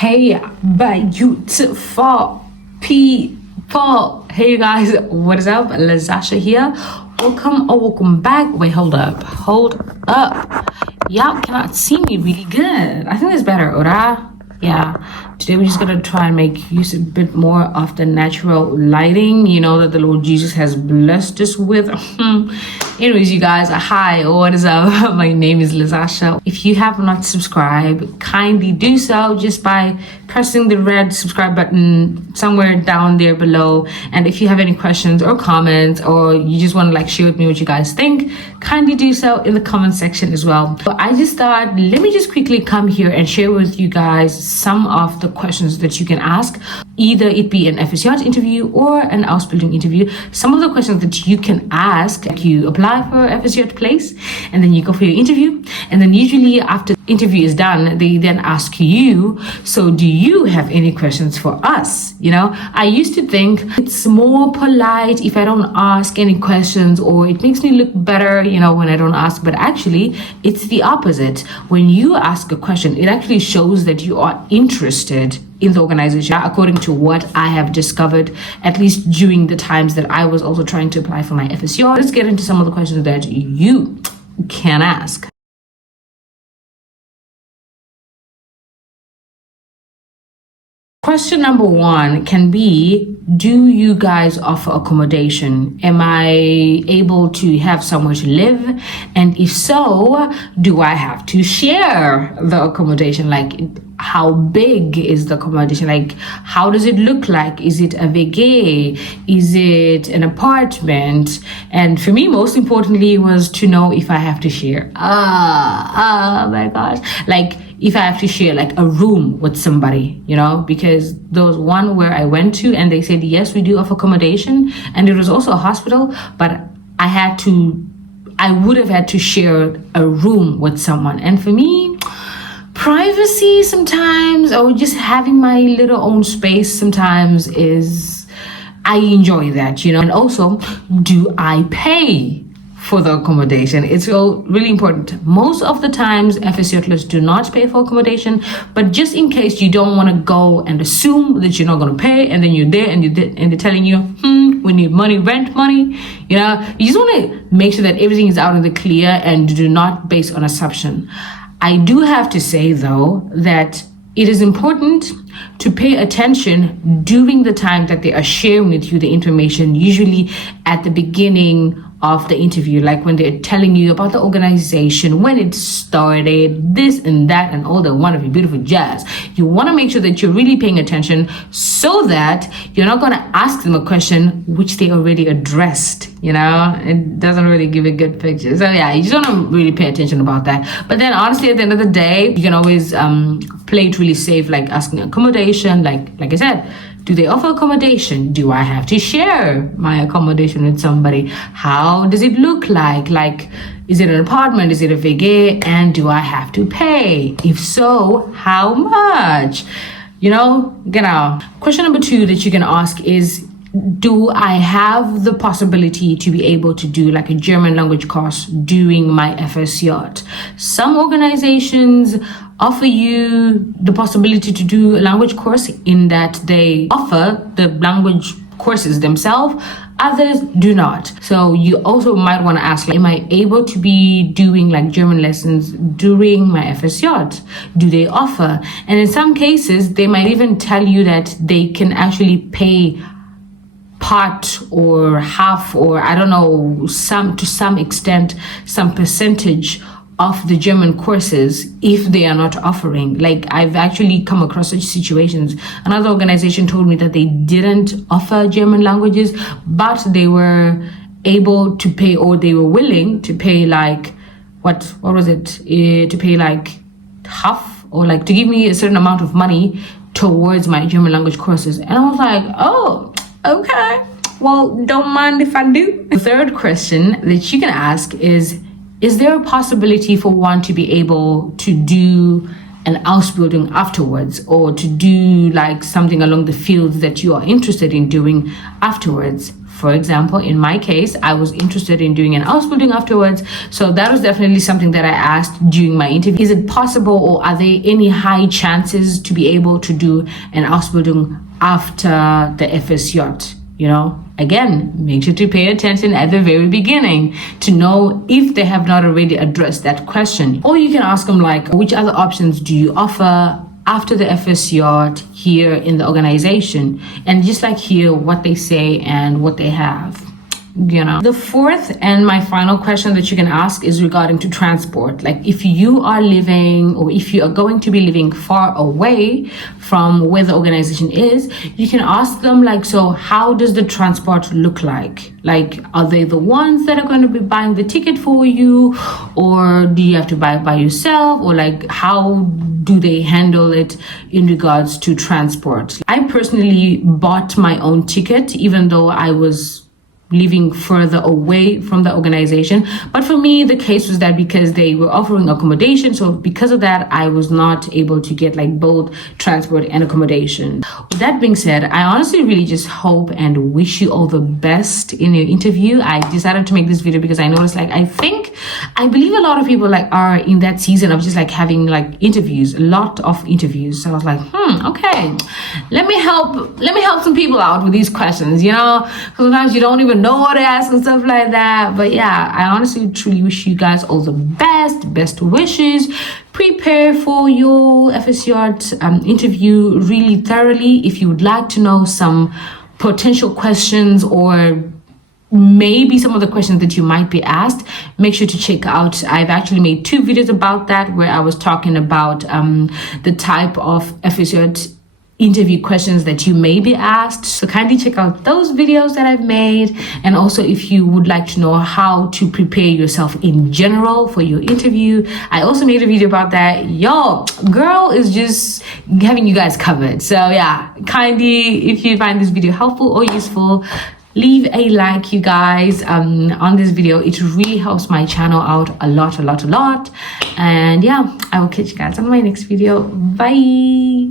Hey, beautiful people. Hey, guys, what is up? Lazasha here. Welcome back. Wait, hold up. Y'all cannot see me really good. I think it's better, ora? Yeah. Today we're just gonna try and make use a bit more of the natural lighting, that the Lord Jesus has blessed us with. Anyways, you guys, hi, what is up? My name is Lazasha. If you have not subscribed, kindly do so just by pressing the red subscribe button somewhere down there below. And if you have any questions or comments, or you just want to share with me what you guys think, kindly do so in the comment section as well. So I just thought, let me just quickly come here and share with you guys some of the questions that you can ask, either it be an FSJ interview or an Ausbildung interview. Some of the questions that you can ask, you apply for FSJ place, and then you go for your interview, and then usually after the interview is done, they then ask you, so do you have any questions for us? I used to think it's more polite if I don't ask any questions, or it makes me look better, when I don't ask. But actually, it's the opposite. When you ask a question, it actually shows that you are interested in the organization, according to what I have discovered, at least during the times that I was also trying to apply for my FSJ. Let's get into some of the questions that you can ask. Question number one can be, do you guys offer accommodation? Am I able to have somewhere to live? And if so, do I have to share the accommodation? How big is the accommodation? How does it look like? Is it a VG? Is it an apartment? And for me, most importantly, was to know if I have to share. Oh my gosh. If I have to share a room with somebody, because there was one where I went to and they said, yes, we do offer accommodation. And it was also a hospital, but I would have had to share a room with someone. And for me, privacy sometimes, or just having my little own space sometimes I enjoy that, And also, do I pay for the accommodation? It's really important. Most of the times, FSJers do not pay for accommodation, but just in case you don't want to go and assume that you're not going to pay, and then you're there and they're telling you, we need money, rent money, you just want to make sure that everything is out in the clear and do not base on assumption. I do have to say, though, that it is important to pay attention during the time that they are sharing with you the information, usually at the beginning of the interview, when they're telling you about the organization, when it started, this and that, and all the wonderful, beautiful jazz. You want to make sure that you're really paying attention so that you're not going to ask them a question which they already addressed. It doesn't really give a good picture. So yeah, you just want to really pay attention about that. But then honestly, at the end of the day, you can always play it really safe, asking accommodation, like I said. Do they offer accommodation? Do I have to share my accommodation with somebody? How does it look like? Is it an apartment? Is it a VG? And do I have to pay? If so, how much? Question number two that you can ask is, do I have the possibility to be able to do a German language course during my FSJ? Some organizations offer you the possibility to do a language course in that they offer the language courses themselves. Others do not. So you also might want to ask, am I able to be doing German lessons during my FSJ? Do they offer? And in some cases, they might even tell you that they can actually pay part or half, or I don't know, to some extent, some percentage of the German courses if they are not offering. I've actually come across such situations. Another organization told me that they didn't offer German languages, but they were able to pay, or they were willing to pay what was it? To pay half, or to give me a certain amount of money towards my German language courses. And I was like, oh, okay, well, don't mind if I do. The third question that you can ask is there a possibility for one to be able to do an Ausbildung afterwards, or to do something along the fields that you are interested in doing afterwards? For example, in my case, I was interested in doing an Ausbildung afterwards. So that was definitely something that I asked during my interview. Is it possible, or are there any high chances to be able to do an Ausbildung after the FSJ? You know, again, make sure to pay attention at the very beginning to know if they have not already addressed that question. Or you can ask them like, which other options do you offer after the FSJ here in the organization? And just like hear what they say and what they have. You know, the fourth and my final question that you can ask is regarding to transport. Like if you are living, or if you are going to be living far away from where the organization is, you can ask them like, so how does the transport look like? Like, are they the ones that are going to be buying the ticket for you, or do you have to buy it by yourself? Or like, how do they handle it in regards to transport? I personally bought my own ticket, even though I was living further away from the organization. But for me, the case was that because they were offering accommodation, so because of that, I was not able to get like both transport and accommodation. With that being said, I honestly really just hope and wish you all the best in your interview. I decided to make this video because I noticed like, I believe a lot of people like are in that season of just like having like interviews, a lot of interviews. So I was like, okay, let me help some people out with these questions, you know, sometimes you don't even know what to ask and stuff like that. But yeah, I honestly truly wish you guys all the best wishes. Prepare for your FSJ interview really thoroughly. If you would like to know some potential questions, or maybe some of the questions that you might be asked, make sure to check out, I've actually made 2 videos about that, where I was talking about the type of FSJ interview questions that you may be asked. So kindly check out those videos that I've made. And also, if you would like to know how to prepare yourself in general for your interview, I also made a video about that. Yo, girl is just having you guys covered. So yeah, kindly, if you find this video helpful or useful, leave a like, you guys, on this video. It really helps my channel out a lot. And yeah, I will catch you guys on my next video. Bye.